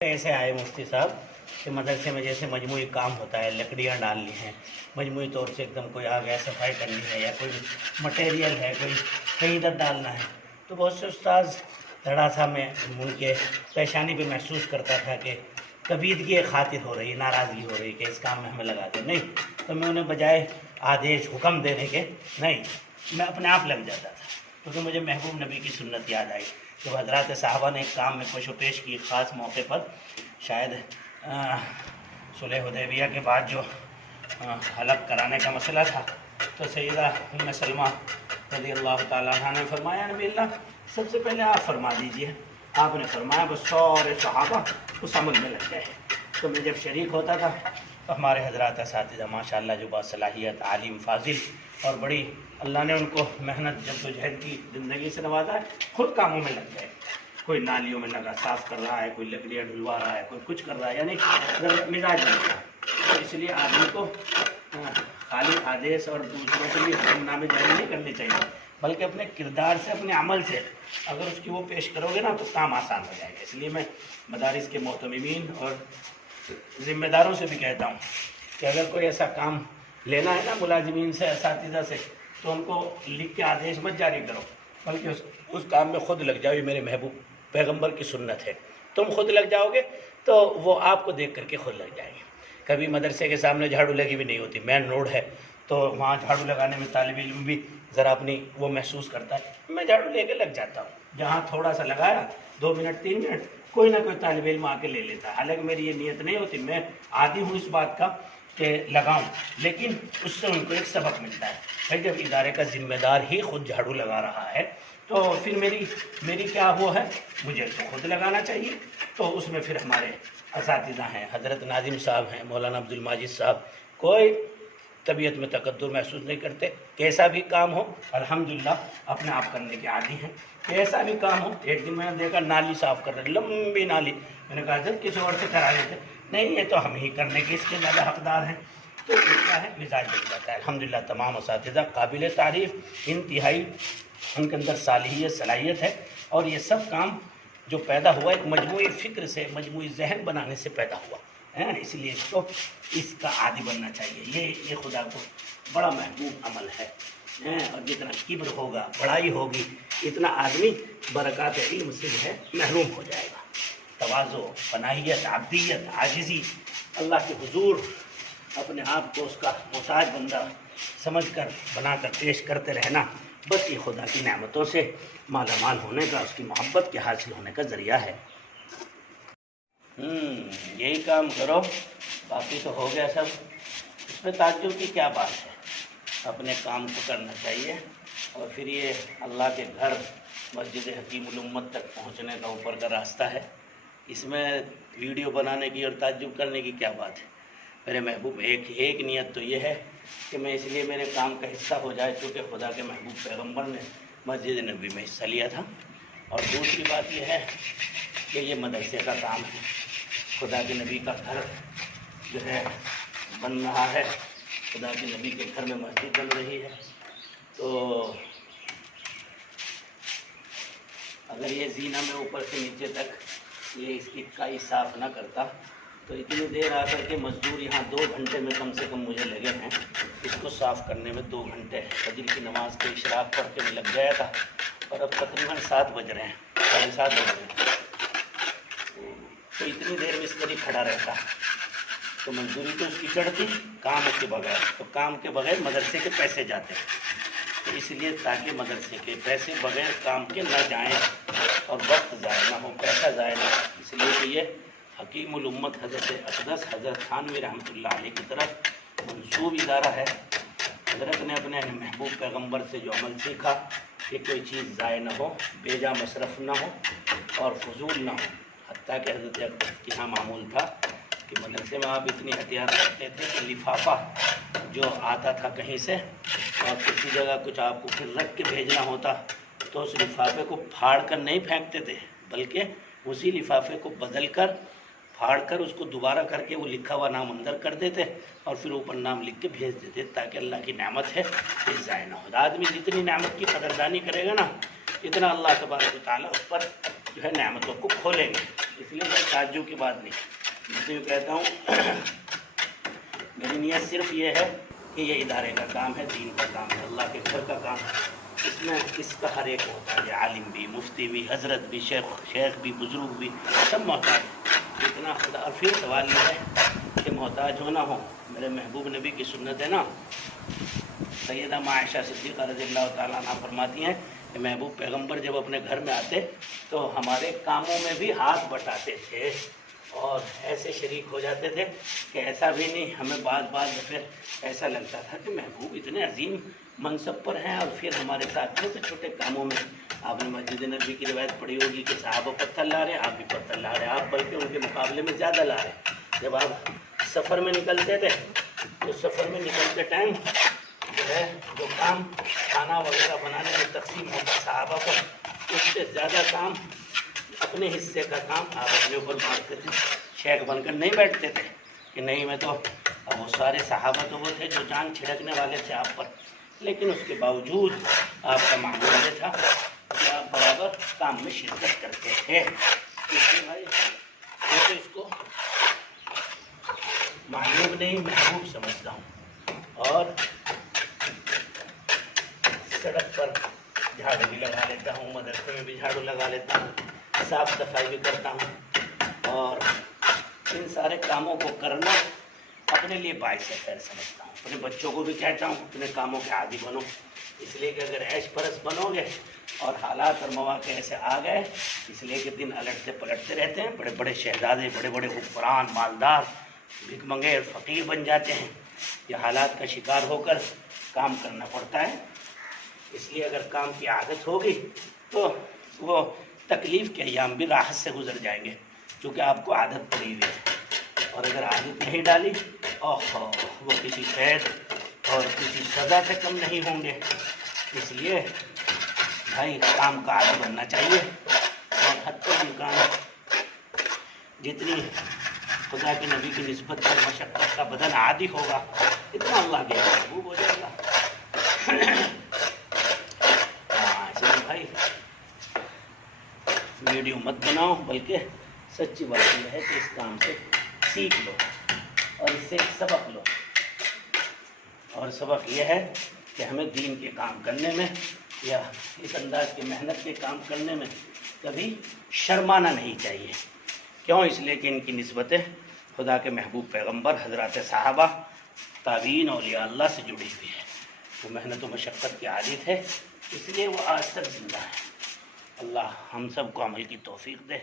ऐसे आए मुफ्ती साहब कि मदरसे में जैसे मजमूई काम होता है, लकड़ियाँ डालनी हैं, मजमूई तौर से एकदम कोई आ गया सफाई करनी है या कोई मटेरियल है, कोई कहीं इधर डालना है, तो बहुत से उस्ताद थोड़ा सा मैं उनके परेशानी पे महसूस करता था कि कबीदगी खातिर हो रही, नाराज़गी हो रही कि इस काम में हमें लगा दे। नहीं, तो मैं उन्हें बजाय आदेश हुक्म देने के नहीं, मैं अपने आप लग जाता था, क्योंकि मुझे महबूब नबी की सुन्नत याद आई कि हज़रात साहबा ने एक काम में पेशो पेश की ख़ास मौके पर, शायद सुलह हुदैबिया के बाद जो हलक कराने का मसला था, तो सैयदा उम्मे सलमा रज़ी अल्लाह ताला अन्हा ने फरमाया, नबी अल्लाह सबसे पहले आप फरमा दीजिए। आपने फरमाया बस सारे सहाबा उस अमल में लग गए। तो मैं जब शरीक होता था तो हमारे हज़रात असातिज़ा माशाअल्लाह जो बासलाहियत, आलिम, फाजिल और बड़ी अल्लाह ने उनको मेहनत जद्दोजहद की ज़िंदगी से नवाजा है, खुद कामों में लग गए। कोई नालियों में लगा साफ़ कर रहा है, कोई लकड़ियाँ ढुलवा रहा है, कोई कुछ कर रहा है, यानी मिजाज बन गया। तो इसलिए आदमी को खाली आदेश और दूसरों के लिए हुक्मनामे जारी नहीं करने चाहिए, बल्कि अपने किरदार से, अपने अमल से अगर उसकी वो पेश करोगे ना तो काम आसान हो जाएगा। इसलिए मैं मदारिस के मोहतमिमीन और ज़िम्मेदारों से भी कहता हूँ कि अगर कोई ऐसा काम लेना है ना मुलाजिमीन से, असातिज़ा से, तो उनको लिख के आदेश मत जारी करो, बल्कि उस काम में ख़ुद लग जाओ। ये मेरे महबूब पैगंबर की सुन्नत है। तुम खुद लग जाओगे तो वो आपको देख करके खुद लग जाएंगे। कभी मदरसे के सामने झाड़ू लगी भी नहीं होती, मेन रोड है, तो वहाँ झाड़ू लगाने में तालिब इल्म भी ज़रा अपनी वो महसूस करता है, मैं झाड़ू लेके लग जाता हूँ। जहाँ थोड़ा सा लगाया 2 मिनट 3 मिनट कोई ना कोई तालिब इल्म आके ले लेता है। हालांकि मेरी ये नीयत नहीं होती, मैं आदी हूँ इस बात का कि लगाऊं, लेकिन उससे उनको एक सबक मिलता है। भाई जब इदारे का ज़िम्मेदार ही खुद झाड़ू लगा रहा है तो फिर मेरी क्या वो है, मुझे तो खुद लगाना चाहिए। तो उसमें फिर हमारे असातिज़ा हैं, हज़रत नाज़िम साहब हैं, मौलाना अब्दुल माजिद साहब, कोई तबीयत में तकद्दुर महसूस नहीं करते। कैसा भी काम हो अल्हम्दुलिल्लाह अपने आप करने के आदी हैं। कैसा भी काम हो, एक दिन मैंने देखा नाली साफ़ कर रहे, लंबी नाली, मैंने कहा जब किसी और से करा लेते, नहीं ये तो हम ही करने के इसके ज़्यादा हकदार हैं। तो क्या है, मिजाज बन जाता है। अल्हम्दुलिल्लाह तमाम असातिज़ा काबिल तारीफ़, इंतहाई उनके अंदर सालिहियत, सलाहियत है। और ये सब काम जो पैदा हुआ एक मजमूई फ़िक्र से, मजमूई जहन बनाने से पैदा हुआ है, इसलिए इसका आदी बनना चाहिए। ये खुदा को बड़ा महबूब अमल है। और जितना किब्र होगा, बड़ाई होगी, इतना आदमी बरक़ात इल्म से जो है महरूम हो जाएगा। तवाज़ो, पनाहियत, आब्दियत, आजिज़ी, अल्लाह के हुजूर अपने आप को उसका मोहताज बंदा समझ कर बनाकर पेश करते रहना, बस ये खुदा की नेमतों से मालामाल होने का, उसकी मोहब्बत के हासिल होने का ज़रिया है। यही काम करो, बाकी तो हो गया सब। इसमें ताज्जुब की क्या बात है, अपने काम को करना चाहिए। और फिर ये अल्लाह के घर मस्जिद हकीमुल उम्मत तक पहुँचने का ऊपर का रास्ता है, इसमें वीडियो बनाने की और ताज्जुब करने की क्या बात है। मेरे महबूब एक नियत तो ये है कि मैं इसलिए मेरे काम का हिस्सा हो जाए क्योंकि खुदा के महबूब पैगंबर ने मस्जिद नबी में हिस्सा लिया था। और दूसरी बात यह है कि ये मदरसे का काम है, खुदा के नबी का घर जो है बन रहा है, खुदा के नबी के घर में मस्जिद बन रही है। तो अगर ये जीना में ऊपर से नीचे तक ये इसकी काई साफ़ ना करता तो इतनी देर आकर के मजदूर यहाँ 2 घंटे में कम से कम मुझे लगे हैं, इसको साफ़ करने में 2 घंटे। फजर की नमाज के इशराक पढ़ के मैं लग गया था और अब तकरीबन 7 बज रहे हैं, 7:30 बज रहे हैं। तो इतनी देर मिस्त्री खड़ा रहता, तो मजदूरी तो उसकी चढ़ती, काम के बगैर, तो काम के बगैर मदरसे के पैसे जाते। तो इसलिए ताकि मदरसे के पैसे बगैर काम के ना जाएं और वक्त ज़ाया ना हो, पैसा ज़ाया ना हो, इसलिए कि ये हकीमुल उम्मत हज़रत अक़दस हज़रत थानवी रहमतुल्लाह अलैह की तरफ मंसूब इदारा है। हज़रत ने अपने महबूब पैगंबर से जो अमल सीखा कि कोई चीज़ ज़ाया ना हो, बेजा मसरफ़ ना हो और फजूल ना हो। हत्ता कि हज़रत अक़दस के यहाँ मामूल था कि मदरसे में आप इतनी एहतियात करते थे कि लिफाफा जो आता था कहीं से और किसी जगह कुछ आपको फिर रख के भेजना होता तो उस लिफाफे को फाड़ कर नहीं फेंकते थे, बल्कि उसी लिफाफे को बदल कर फाड़ कर उसको दोबारा करके वो लिखा हुआ नाम अंदर कर देते और फिर ऊपर नाम लिख के भेज देते, ताकि अल्लाह की नेमत है ये ज़ाया ना हो। आदमी जितनी नेमत की कदरदानी करेगा ना, इतना अल्लाह तबारक व तआला उस पर जो है नेमतों को खोलेंगे। اس لیے میں تعجب کی بات نہیں، میں تو یہ کہتا ہوں میری نیت صرف یہ ہے کہ یہ ادارے کا کام ہے، دین کا کام ہے، اللہ کے گھر کا کام ہے، اس میں اس کا ہر ایک ہوتا ہے، عالم بھی، مفتی بھی، حضرت بھی، شیخ بھی، بزرگ بھی، سب محتاج ہیں۔ اتنا خدا، اور پھر سوال یہ ہے کہ محتاج ہونا ہو، میرے محبوب نبی کی سنت ہے نا، سیدہ عائشہ صدیقہ رضی اللہ تعالیٰ عنہ فرماتی ہیں کہ محبوب پیغمبر جب اپنے گھر میں آتے تو ہمارے کاموں میں بھی ہاتھ بٹاتے تھے اور ایسے شریک ہو جاتے تھے کہ ایسا بھی نہیں، ہمیں بعض دفعہ ایسا لگتا تھا کہ محبوب اتنے عظیم منصب پر ہیں اور پھر ہمارے ساتھ چھوٹے چھوٹے کاموں میں، آپ نے مسجد نبوی کی روایت پڑھی ہوگی کہ صحابہ پتھر لا رہے ہیں، آپ بھی پتھر لا رہے ہیں، آپ بلکہ ان کے مقابلے میں زیادہ لا رہے ہیں۔ جب آپ سفر میں نکلتے تھے تو سفر میں نکلتے ٹائم جو ہے جو کام کھانا وغیرہ بنانے میں تقسیم ہوتا صحابہ پر، اس سے زیادہ کام اپنے حصے کا کام آپ اپنے اوپر بانٹتے تھے، شیخ بن کر نہیں بیٹھتے تھے کہ نہیں میں تو، اب وہ سارے صحابہ تو وہ تھے جو جان چھڑکنے والے تھے آپ پر، لیکن اس کے باوجود آپ کا معمول یہ تھا کہ آپ برابر کام میں شرکت کرتے تھے۔ اس لیے بھائی میں تو اس کو معلوم نہیں محبوب سمجھتا ہوں، اور سڑک پر جھاڑو بھی لگا لیتا ہوں، مدرسے میں بھی جھاڑو لگا لیتا ہوں، صاف صفائی بھی کرتا ہوں، اور ان سارے کاموں کو کرنا اپنے لیے باعث خیر سمجھتا ہوں۔ اپنے بچوں کو بھی کہتا ہوں اپنے کاموں کے عادی بنو، اس لیے کہ اگر عیش پرست بنو گے اور حالات اور مواقع ایسے آ گئے، اس لیے کہ دن الٹتے پلٹتے رہتے ہیں، بڑے بڑے شہزادے، بڑے بڑے حکمران، مالدار، بھیک منگے، فقیر بن جاتے ہیں، یہ حالات کا شکار ہو کر کام کرنا پڑتا ہے۔ اس لیے اگر کام کی عادت ہوگی تو وہ تکلیف کے ایام بھی راحت سے گزر جائیں گے، کیونکہ آپ کو عادت پڑی ہوئی ہے، اور اگر عادت نہیں ڈالی وہ کسی قید اور کسی سزا سے کم نہیں ہوں گے۔ اس لیے بھائی کام کا عادی بننا چاہیے، اور حتی الامکان جتنی خدا کے نبی کی نسبت پر مشقت کا بدن عادی ہوگا اتنا اللہ کے محبوب ہو جائے گا۔ بھائی ویڈیو مت بناؤ، بلکہ سچی بات یہ ہے کہ اس کام سے سیکھ لو اور اس سے سبق لو، اور سبق یہ ہے کہ ہمیں دین کے کام کرنے میں یا اس انداز کی محنت کے کام کرنے میں کبھی شرمانا نہیں چاہیے۔ کیوں؟ اس لیے کہ ان کی نسبتیں خدا کے محبوب پیغمبر، حضرات صحابہ، تابعین، اولیاء اللہ سے جڑی ہوئی ہے، وہ محنت و مشقت کے عادی تھے، اس لیے وہ آج تک زندہ ہے۔ اللہ ہم سب کو عمل کی توفیق دے۔